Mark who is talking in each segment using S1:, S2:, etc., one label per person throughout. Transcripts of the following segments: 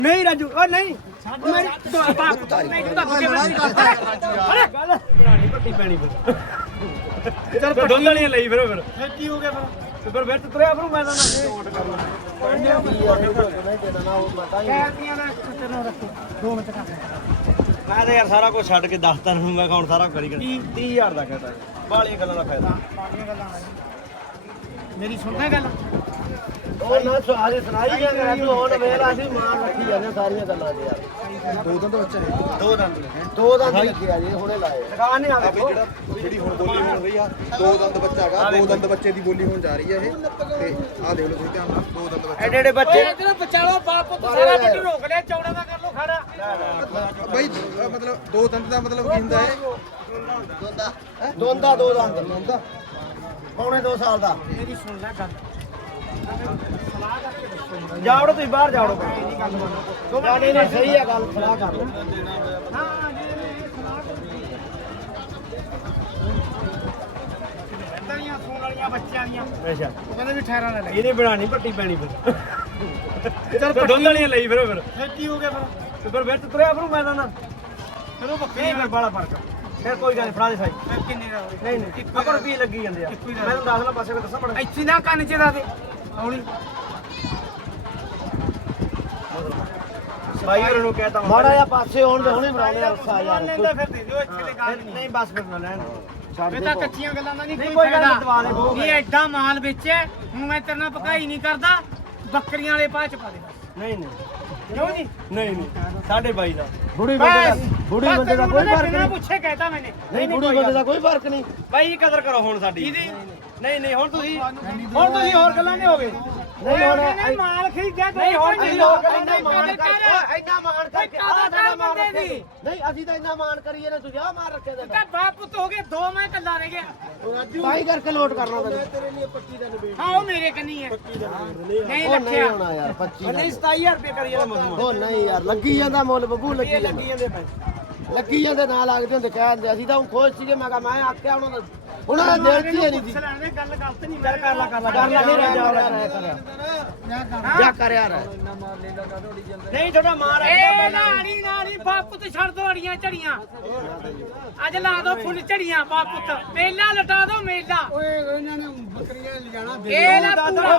S1: नहीं राजू ओ नहीं मेरी तो बाप नहीं तो भगे अरे गल पुरानी पट्टी पैनी फिर चल दोंद वाली ਲਈ ਫਿਰ ਕੀ ਹੋ ਗਿਆ ਫਿਰ ਫਿਰ ਤੁਰਿਆ ਫਿਰ ਮੈਂ ਤਾਂ ਨੋਟ ਕਰ ਲਾਂ ਕਹਿੰਦੀਆਂ ਨਾ ਤੈਨੂੰ ਰੱਖੋ 2 ਮਿੰਟ ਕਰ ਮੈਂ ਤਾਂ ਯਾਰ ਸਾਰਾ ਕੁਝ ਛੱਡ ਕੇ ਦੱਸਤਾ ਨੂੰ ਮੈਂ ਹੁਣ ਸਾਰਾ ਕਰੀ ਕਰ 30000 ਦਾ ਕਹਤਾ ਬਾਲੀਆਂ ਗੱਲਾਂ ਦਾ ਫਾਇਦਾ ਬਾਲੀਆਂ ਗੱਲਾਂ ਮੇਰੀ ਸੁਣਦਾ ਗੱਲ ਉਹ ਨਾ ਸੁਆਦੇ ਸੁਣਾਈ ਗਿਆ ਕਰ ਤੂੰ ਹੁਣ ਵੇਲਾ ਅਸੀਂ ਮਾਰ ਰੱਖੀ ਜਾਂਦੇ ਸਾਰੀਆਂ ਗੱਲਾਂ ਦੇ ਯਾਰ ਦੋ ਦੰਦ ਰੱਖਿਆ ਜੀ ਹੁਣੇ ਲਾਏ ਦੁਕਾਨ ਨਹੀਂ ਆਵੇ ਜਿਹੜਾ ਜਿਹੜੀ ਹੁਣ ਬੋਲੀ ਹੋ ਰਹੀ ਆ ਦੋ ਦੰਦ ਬੱਚਾ ਹੈਗਾ ਦੋ ਦੰਦ ਬੱਚੇ ਦੀ ਬੋਲੀ ਹੋਣ ਜਾ ਰਹੀ ਹੈ ਇਹ ਤੇ ਆਹ ਦੇਖ ਲਓ ਤੁਸੀਂ ਧਿਆਨ ਨਾਲ ਦੋ ਦੰਦ ਬੱਚੇ ਐਡੇ ਬੱਚੇ ਇਧਰ ਬਚਾਓ ਬਾਪ ਤੋਂ ਸਾਰਾ ਬੱਟ ਰੋਕ ਲਿਆ ਚੌੜਾ ਦਾ ਕਰ ਲੋ ਖੜਾ ਬਈ ਮਤਲਬ ਦੋ ਦੰਦ ਦਾ ਮਤਲਬ ਕੀ ਹੁੰਦਾ ਹੈ ਦੋਂਦਾ ਪੌਣੇ 2 ਸਾਲ ਦਾ ਮੇਰੀ ਸੁਣ ਲੈ ਗੱਲ ਜਾਵੜੋ ਤੁਸੀਂ ਬਾਹਰ ਜਾਵੜੋ ਨਹੀਂ ਨਹੀਂ ਸਹੀ ਹੈ ਗੱਲ ਸਲਾਹ ਕਰ ਲਓ ਹਾਂ ਜੀ ਸੋਣ ਵਾਲੀਆਂ ਬੱਚਿਆਂ ਦੀਆਂ ਅੱਛਾ ਉਹ ਕਹਿੰਦੇ ਵੀ ਠਹਿਰਾਂ ਲੈ ਇਹਨੇ ਬਣਾਣੀ ਪੱਟੀ ਪੈਣੀ ਫਿਰ ਚਲ ਦੁੱਧ ਵਾਲੀਆਂ ਲਈ ਫਿਰ ਕੀ ਹੋ ਗਿਆ ਫਿਰ ਤੁਰਿਆ ਫਿਰ ਮੈਂ ਤਾਂ ਨਾ ਫਿਰ ਉਹ ਬੱਕਰੀ ਫਿਰ ਬਾਲਾ ਫਰਕ ਫਿਰ ਕੋਈ ਗੱਲ ਨਹੀਂ ਫੜਾ ਦੇ ਸਾਈ ਕਿੰਨੇ ਦਾ ਨਹੀਂ ਆਪਾਂ ਰੁਪਏ ਲੱਗੀ ਜਾਂਦੇ ਆ ਮੈਂ ਤੁਹਾਨੂੰ ਦੱਸ ਲਾ ਪਾਸੇ ਦੱਸਾਂ ਬੜਾ ਇੱਥੇ ਨਾ ਕੰਨ ਚ ਦਾ ਦੇ ਹੌਲੀ ਭਾਈ ਹੋਰ ਨੂੰ ਕਹਤਾ ਮਾੜਾ ਜਿਹਾ ਪਾਸੇ ਹੋਣ ਦੇ ਹੁਣੇ ਬਣਾਉਣੇ ਰਸਾ ਯਾਰ ਫਿਰ ਦੇ ਦਿਓ ਇੱਥੇ ਤੇ ਗੱਲ ਨਹੀਂ ਬਸ ਫਿਰ ਨਾ ਲੈਣ ਇਹ ਤਾਂ ਕੱਚੀਆਂ ਗੱਲਾਂ ਦਾ ਨਹੀਂ ਕੋਈ ਫਾਇਦਾ ਇਹ ਐਡਾ ਮਾਲ ਵੇਚਿਆ ਹੁਣ ਮੈਂ ਤੇਰੇ ਨਾਲ ਪਕਾਈ ਨਹੀਂ ਕਰਦਾ ਬੱਕਰੀਆਂ ਵਾਲੇ ਪਾਹ ਚ ਪਾ ਦੇ ਨਹੀਂ ਕਿਉਂ ਜੀ ਨਹੀਂ 22.5 ਦਾ ਬੁੜੀ ਬੰਦੇ ਦਾ ਕੋਈ ਫਰਕ ਨਹੀਂ ਪੁੱਛੇ ਕਹਿਤਾ ਮੈਨੇ ਨਹੀਂ ਬੁੜੀ ਬੰਦੇ ਦਾ ਕੋਈ ਫਰਕ ਨਹੀਂ ਭਾਈ ਕਦਰ ਕਰੋ ਹੁਣ ਸਾਡੀ ਨਹੀਂ ਹੁਣ ਤੁਸੀਂ ਹੋਰ ਗੱਲਾਂ ਨਹੀਂ ਹੋਵੇ ਨਹੀਂ ਹੁਣ ਮਾਲ ਖਰੀਦਿਆ ਨਹੀਂ ਹੁਣ ਤੁਸੀਂ ਇੰਨਾ ਮਾਣ ਕਰਕੇ ਸਾਡਾ ਮਾਣ ਰੱਖੇ ਨਹੀਂ ਅਸੀਂ ਤਾਂ ਇੰਨਾ ਮਾਣ ਕਰੀਏ ਨਾ ਤੁਸੀਂ ਆ ਮਾਰ ਰੱਖੇ ਤਾਂ ਬਾਪ ਪੁੱਤ ਹੋ ਗਏ 2 ਮੈਂ ਕੱਲਾ ਰਹਿ ਗਿਆ ਭਾਈ ਕਰਕੇ ਲੋਟ ਕਰਨਾ ਤੇਰੇ ਲਈ 25 ਦਾ ਨਵੇੜ ਹਾਂ ਉਹ ਮੇਰੇ ਕੰਨੀ ਹੈ 25 ਦਾ ਨਹੀਂ ਰੱਖਿਆ ਹੋਣਾ ਯਾਰ 25 ਨਹੀਂ 27000 ਰੁਪਏ ਕਰੀ ਜਾਂਦਾ ਮਜ਼ਦੂਰ ਉਹ ਨਹੀਂ ਯਾਰ ਲੱਗੀ ਜਾਂਦਾ ਮੁੱਲ ਬੱਬੂ ਲੱਗੀ ਜਾਂਦੇ ਨਾ ਲੱਗਦੇ ਹੁੰਦੇ ਕਹਿੰਦੇ ਅਸੀਂ ਤਾਂ ਹੁਣ ਖੁਸ਼ ਸੀਗੇ ਮੈਂ ਕਿਹਾ ਮੈਂ ਆਖਿਆ ਉਹਨਾਂ ਦਾ ਦਿਲ ਚ ਨਹੀਂ ਸੀ ਗੱਲ ਗਲਤ ਨਹੀਂ ਮੈਂ ਕਰ ਲਾ ਜਾ ਕਰ ਯਾਰ ਨਹੀਂ ਤੁਹਾਡਾ ਮਾਰ ਏ ਨਾਣੀ ਬਾਪੂ ਤੇ ਛੱਡ ਦੋ ਅੜੀਆਂ ਝੜੀਆਂ ਅੱਜ ਲਾ ਦੋ ਫੁੱਲ ਝੜੀਆਂ ਬਾਪੂ ਤੇ ਮੇਲਾ ਲਟਾ ਦੋ ਮੇਲਾ ਓਏ ਇਹਨਾਂ ਨੇ ਬੱਕਰੀਆਂ ਲਿਜਾਣਾ ਇਹ ਨਾ ਪੂਰਾ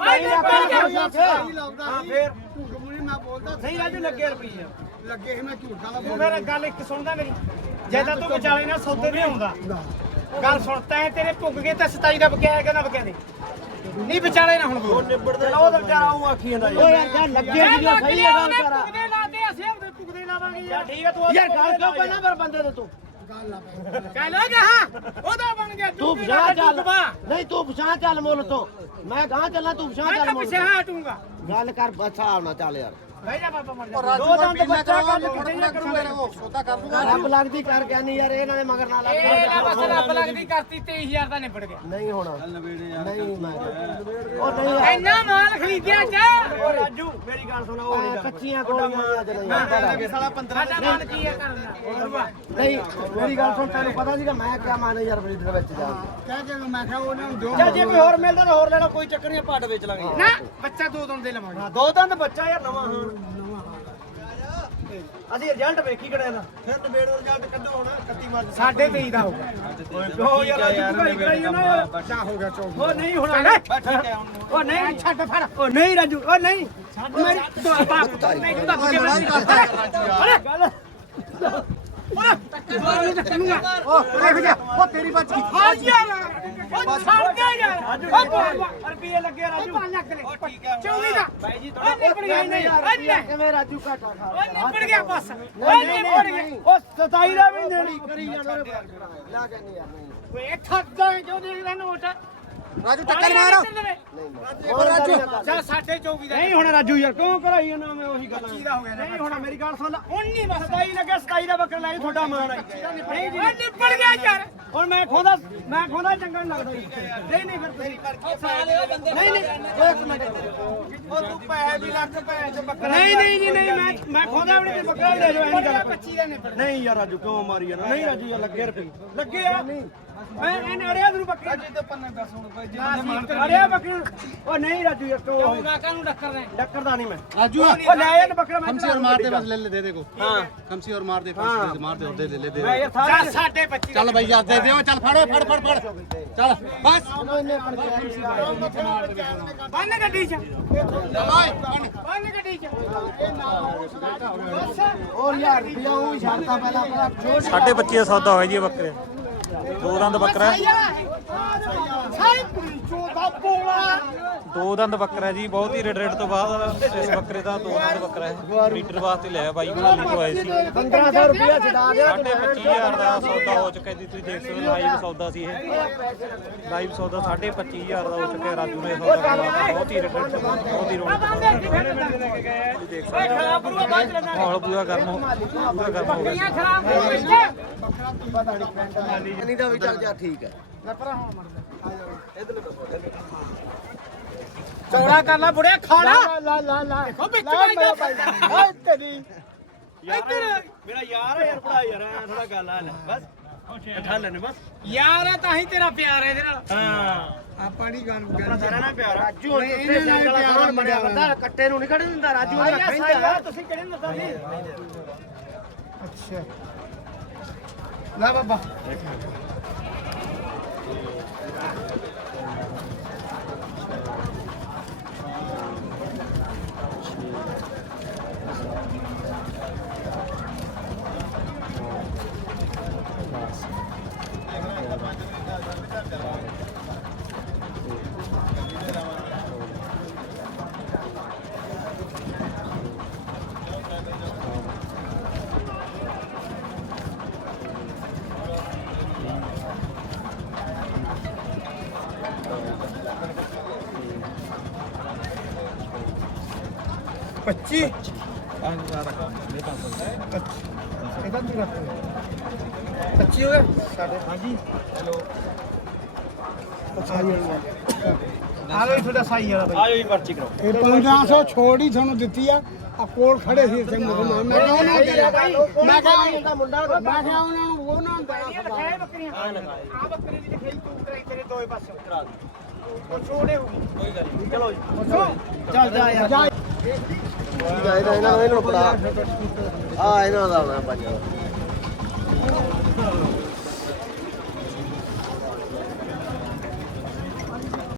S1: ਹਾਂ ਫੇਰ ਮੈਂ ਬੋਲਦਾ ਸਹੀ ਰਾਜੂ ਲੱਗੇ ਰੁਪਈਆ ਲੱਗੇ ਮੈਂ ਝੂਠਾ ਦਾ ਉਹ ਮੇਰਾ ਗੱਲ ਇੱਕ ਸੁਣਦਾ ਮੇਰੀ ਜੇ ਤਾਂ ਤੂੰ ਵਿਚਾਲੇ ਨਾਲ ਸੌਦੇ ਨਹੀਂ ਆਉਂਦਾ ਗੱਲ ਸੁਣਤਾ ਹੈ ਤੇਰੇ ਭੁੱਗ ਗਏ ਤਾਂ 27 ਦਾ ਬਕਿਆ ਹੈ ਕਹਿੰਦਾ ਬਕਿਆ ਦੇ ਨਹੀਂ ਵਿਚਾਲੇ ਨਾ ਹੁਣ ਉਹ ਨਿਬੜਦੇ ਉਹ ਤਾਂ ਵਿਚਾਰਾ ਉਹ ਆਖੀ ਜਾਂਦਾ ਓ ਯਾਰ ਜੇ ਲੱਗੇ ਜੀ ਸਹੀ ਹੈ ਗੱਲ ਕਰਾ ਭੁੱਗਦੇ ਲਾਦੇ ਅਸੀਂ ਉਹਦੇ ਭੁੱਗਦੇ ਲਾਵਾਂਗੇ ਯਾਰ ਠੀਕ ਹੈ ਤੂੰ ਯਾਰ ਗੱਲ ਕਿਉਂ ਪੈਣਾ ਪਰ ਬੰਦੇ ਤੇ ਤੂੰ ਗੱਲ ਲਾ ਕਹਿ ਲਗਾ ਹਾਂ ਉਹਦਾ ਬਣ ਗਿਆ ਤੂੰ ਪਛਾਣ ਚੱਲ ਨਹੀਂ ਤੂੰ ਪਛਾਣ ਚੱਲ ਮੁੱਲ ਤੋਂ ਮੈਂ ਗਾਂ ਚੱਲਾਂ ਤੂੰ ਪਛਾਣ ਚੱਲ ਮੁੱਲ ਪਿੱਛੇ ਹਟੂੰਗਾ ਗੱਲ ਕਰ ਹਿਸਾਬ ਨਾਲ ਚੱਲ ਯਾਰ ਬਹਿ ਜਾ ਬਾਬਾ ਮਰ ਜਾ ਦੋ ਦੰਦ ਬੱਚਾ ਗੱਲ ਕਿੱਥੇ ਨਾ ਕਰੂਗਾ ਸੌਦਾ ਕਰ ਦੂੰਗਾ ਰੱਬ ਲੱਗਦੀ ਕਰ ਗਿਆ ਨਹੀਂ ਯਾਰ ਇਹਨਾਂ ਦੇ ਮਗਰ ਨਾਲ ਬਸ ਰੱਬ ਲੱਗਦੀ ਕਰਤੀ 23000 ਦਾ ਨਿਬੜ ਗਿਆ ਨਹੀਂ ਹੋਣਾ ਨਹੀਂ ਮੈਂ ਉਹ ਨਹੀਂ ਇੰਨਾ ਮਾਲ ਖਰੀਦਿਆ ਜਾ ਉਹ ਰਾਜੂ ਮੇਰੀ ਗੱਲ ਸੁਣਾ ਉਹ ਨਹੀਂ ਕੱਚੀਆਂ ਗੋਲੀਆਂ ਅੱਜ ਨਹੀਂ ਸਾਲਾ 15 ਦਾ ਮਾਲ ਕੀ ਹੈ ਕਰਨਾ ਨਹੀਂ ਮੇਰੀ ਗੱਲ ਸੁਣ ਤੈਨੂੰ ਪਤਾ ਸੀਗਾ ਮੈਂ ਕਿਹਾ ਮਾਨੇ ਯਾਰ ਬਰੀਡ ਦੇ ਵਿੱਚ ਜਾ ਕਹਿ ਕੇ ਮੈਂ ਕਿਹਾ ਉਹਨਾਂ ਨੂੰ ਦਿਓ ਜੇ ਕੋਈ ਹੋਰ ਮਿਲਦਾ ਤਾਂ ਹੋਰ ਲੈ ਲਓ ਕੋਈ ਚੱਕਰ ਨਹੀਂ ਪੱਟ ਵੇਚ ਲਾਂਗੇ ਨਾ ਬੱਚਾ ਦੋ ਦੰਦ ਦੇ ਲਵਾਂਗੇ ਦੋ ਦੰਦ ਬੱਚਾ ਯਾਰ ਨਵਾਂ ਅਸੀਂ ਰਿਜ਼ਲਟ ਵੇਖੀ ਕਿਹੜਾ ਦਾ ਫਿਰ ਨਵੇੜ ਦਾ ਰਿਜ਼ਲਟ ਕੱਢੋ ਹੁਣ 31 ਮਾਰਚ 23.5 ਦਾ ਹੋਊਗਾ ਓ ਯਾਰ ਅੱਜ ਭੁਗਾਈ ਕਰਾਈ ਨਾ ਬੱਚਾ ਹੋ ਗਿਆ ਚੌਕ ਉਹ ਨਹੀਂ ਹੁਣ ਉਹ ਨਹੀਂ ਛੱਡ ਫੜ ਉਹ ਨਹੀਂ ਰਾਜੂ ਉਹ ਨਹੀਂ ਮੇਰੀ ਬਾਪ ਨਹੀਂ ਤੂੰ ਤਾਂ ਅਰੇ ਗੱਲ ਉਹ ਤੇਰੀ ਬੱਚੀ ਹਾਂ ਯਾਰ ਉਹ ਛੱਡ ਦੇ ਯਾਰ ਉਹ ਰੁਪਏ ਲੱਗੇ ਰਾਜੂ 5 ਲੱਖ ਲੈ ਠੀਕ ਹੈ 24 ਦਾ ਬਾਈ ਜੀ ਥੋੜਾ ਨਿਬੜ ਗਿਆ ਨਹੀਂ ਕਿਵੇਂ ਰਾਜੂ ਘਾਟਾ ਖਾ ਉਹ ਨਿਬੜ ਗਿਆ ਬਸ ਉਹ ਨਿਬੜ ਗਿਆ ਉਹ 27 ਦਾ ਵੀ ਨਹੀਂ ਕਰੀ ਜਾਣਾ ਲਾ ਕੇ ਨਹੀਂ ਯਾਰ ਓਏ ਠੱਗਾਂ ਜੋ ਦੇ ਨੋਟ ਰਾਜੂ ਟੱਕਰ ਮਾਰ ਨਹੀਂ ਰਾਜੂ ਚਾ 24.5 ਦਾ ਨਹੀਂ ਹੁਣ ਰਾਜੂ ਯਾਰ ਕਿਉਂ ਕਰਾਈ ਇਹਨਾਂ ਮੈਂ ਉਹੀ ਗੱਲ 25 ਦਾ ਹੋ ਗਿਆ ਨਹੀਂ ਹੁਣ ਮੇਰੀ ਗੱਲ ਸੁਣ ਲੈ 19 ਬਸ 27 ਲੱਗੇ 27 ਦਾ ਬੱਕਰ ਲੈ ਤੁਹਾਡਾ ਮਾਣ ਨਹੀਂ ਜੀ ਨਿਬੜ ਗਿਆ ਯਾਰ ਹੁਣ ਮੈਂ ਖੋਦਾ ਚੰਗਾ ਨਹੀਂ ਲੱਗਦਾ ਨਹੀਂ ਫਿਰ ਤੁਸੀਂ ਸਾਲੇ ਉਹ ਬੰਦੇ ਨਹੀਂ ਇੱਕ ਮਿੰਟ ਉਹ ਤੂੰ ਪੈਸੇ ਵੀ ਲੱਖ ਪੈਸੇ ਚ ਬੱਕਰਾ ਨਹੀਂ ਜੀ ਨਹੀਂ ਮੈਂ ਖੋਦਾ ਵੀ ਤੇ ਬੱਕਰਾ ਲੈ ਜਾਓ ਐਂ ਗੱਲ 25 ਦਾ ਨਹੀਂ ਯਾਰ ਰਾਜੂ ਕਿਉਂ ਮਾਰੀ ਜਾਣਾ ਨਹੀਂ ਰਾਜੂ ਯਾਰ ਲੱਗੇ ਰੁਪਏ ਲੱਗੇ ਆ ਮੈਂ ਇਹਨੇ ਅੜਿਆ ਤੈਨੂੰ ਬੱਕਰੀ
S2: ਜੀ ਤੇ ਪੰਨੇ 10 ਰੁਪਏ ਜੀ
S1: ਅੜਿਆ ਬੱਕਰੀ ਉਹ ਨਹੀਂ ਰਾਜੂ ਯਾਰ ਤੂੰ ਕਾਕਾ ਨੂੰ ਡੱਕਰ ਦੇ ਡੱਕਰਦਾ ਨਹੀਂ ਮੈਂ ਰਾਜੂ ਉਹ ਲੈ ਇਹ ਬੱਕਰਾ ਮੈਂ
S3: खमसी और मार दे बस ले ले दे दे को
S1: हां
S3: खमसी और मार दे मार दे और दे ले दे
S1: ਮੈਂ ਇਹ ਸਾਰੇ 25
S3: चल भाई याद दे दे चल फड़ फड़ फड़ फड़ चल बस
S1: ਬੰਨ ਗੱਡੀ ਚ
S3: भाई
S1: ਬੰਨ ਗੱਡੀ ਚ
S2: और यार रुपया वो छाड़ता पहला अपना
S4: 25.5 ਦਾ ਸੌਦਾ ਹੋਇਆ ਜੀ ਇਹ ਬੱਕਰੇ ਦੋ ਦੰਦ ਬੱਕਰਾ ਹੈ
S1: ਸਾਈ ਪੁਰੀ ਚੋਦਾ ਪੋਲਾ
S4: ਦੋ ਦੰਦ ਬੱਕਰਾ ਹੈ ਜੀ ਬਹੁਤ ਹੀ ਰੇਟ ਤੋਂ ਬਾਅਦ ਇਸ ਬੱਕਰੇ ਦਾ ਦੋ ਦੰਦ ਬੱਕਰਾ ਹੈ ਲੀਟਰ ਵਾਸਤੇ ਲਿਆ ਬਾਈ ਬਣਾ ਲਈ ਆਏ ਸੀ
S2: 1500 रुपया छड़ा दिया
S4: 25,500 ਦਾ ਸੌਦਾ ਹੋ ਚੁੱਕਾ ਜੀ ਤੁਸੀਂ ਦੇਖ ਸਕਦੇ ਹੋ ਲਾਈਵ ਸੌਦਾ ਸੀ ਇਹ ਲਾਈਵ ਸੌਦਾ 25,500 ਦਾ ਹੋ ਚੁੱਕਿਆ ਰਾਜੂ ਨੇ ਸੌਦਾ ਕਰਵਾਤਾ ਬਹੁਤ ਹੀ ਰੇਟ ਤੋਂ ਬਾਅਦ ਬਹੁਤ ਹੀ ਰੌਣਕ ਤੁਸੀਂ ਦੇਖ ਸਕਦੇ ਹੋ ਮਾਹੌਲ ਪੂਰਾ ਗਰਮ ਹੋ ਗਿਆ
S1: ਖਰਾਬ ਹੋ ਗਈ
S2: नहीं तो भी चल जा ठीक है
S1: ਚੌੜਾ ਕਰ ਲੈ ਬੁੜਿਆ ਖਾਣਾ
S2: ला ला ला
S1: ਦੇਖੋ ਵਿੱਚ ਵੱਜਦਾ
S2: हाय तेरी
S1: ਇੱਧਰ
S5: ਮੇਰਾ ਯਾਰ ਹੈ ਯਾਰ ਬੜਾ ਯਾਰ ਐ ਥੋੜਾ ਗੱਲ ਆ ਲੈ ਬਸ ਉਠਾ ਲੈਣੇ ਬਸ
S1: ਯਾਰ ਹੈ ਤਾਂ ਹੀ ਤੇਰਾ ਪਿਆਰ ਹੈ ਇਹਦੇ ਨਾਲ
S5: ਹਾਂ
S2: ਆਪਾਂ ਨਹੀਂ ਗੱਲ
S5: ਆਪਣਾ ਸਾਰਾ ਨਾ ਪਿਆਰ ਆ।
S2: ਰਾਜੂ ਹੁਣ ਇਹਨੇ ਨਾਲ ਪਿਆਰ ਬਣਿਆ ਬੰਦਾ ਕੱਟੇ ਨੂੰ ਨਹੀਂ ਕੱਢ ਦਿੰਦਾ ਰਾਜੂ
S1: ਆਇਆ
S2: ਰੱਖ
S1: ਸਾਇਆ ਤੁਸੀਂ ਕਿਹੜੇ ਨਸਲ ਦੀ
S2: ਅੱਛਾ ਲੈ ਬਾਬਾ पच्ची ਇਹਦਾ ਕੀ ਰੱਖ 25 ਹੋ ਗਏ ਸਾਡੇ ਹਾਂਜੀ ਹੈਲੋ
S1: ਆ ਲੋ ਤੁਹਾਡਾ ਸਾਈ ਵਾਲਾ
S5: ਆਜੋ ਜੀ ਪਰਚੀ ਕਰਾਓ
S2: ਇਹ 1500 ਛੋੜ ਹੀ ਤੁਹਾਨੂੰ ਦਿੱਤੀ ਆ ਆ ਕੋਲ ਖੜੇ ਸੀ ਸਿੰਘ ਮੁਸਲਮਾਨ ਮੈਂ ਕਿਹਾ ਉਹਨਾਂ ਨੂੰ ਦੇਣਾ ਮੈਂ ਕਿਹਾ ਮੁੰਡਾ ਮੈਂ ਕਿਹਾ ਉਹਨਾਂ ਨੂੰ ਉਹਨਾਂ ਨੂੰ ਦੇਣਾ
S1: ਲਿਖਾਏ ਬੱਕਰੀਆਂ ਆ ਬੱਕਰੀ ਦੀ ਲਿਖਾਈ ਤੂੰ ਕਰਾਈ ਤੇਰੇ ਦੋਏ ਪਾਸੇ ਕਰਾ ਦੇ ਉਹ ਛੋੜੇ ਹੋ ਕੋਈ ਗੱਲ ਨਹੀਂ ਚਲੋ ਜੀ ਚੱਲ ਜਾ ਯਾਰ
S2: ਇਹਨਾਂ ਨੂੰ ਫੜਾ ਆ ਇਹਨਾਂ ਦਾ ਆਉਣਾ ਭਾਜੀ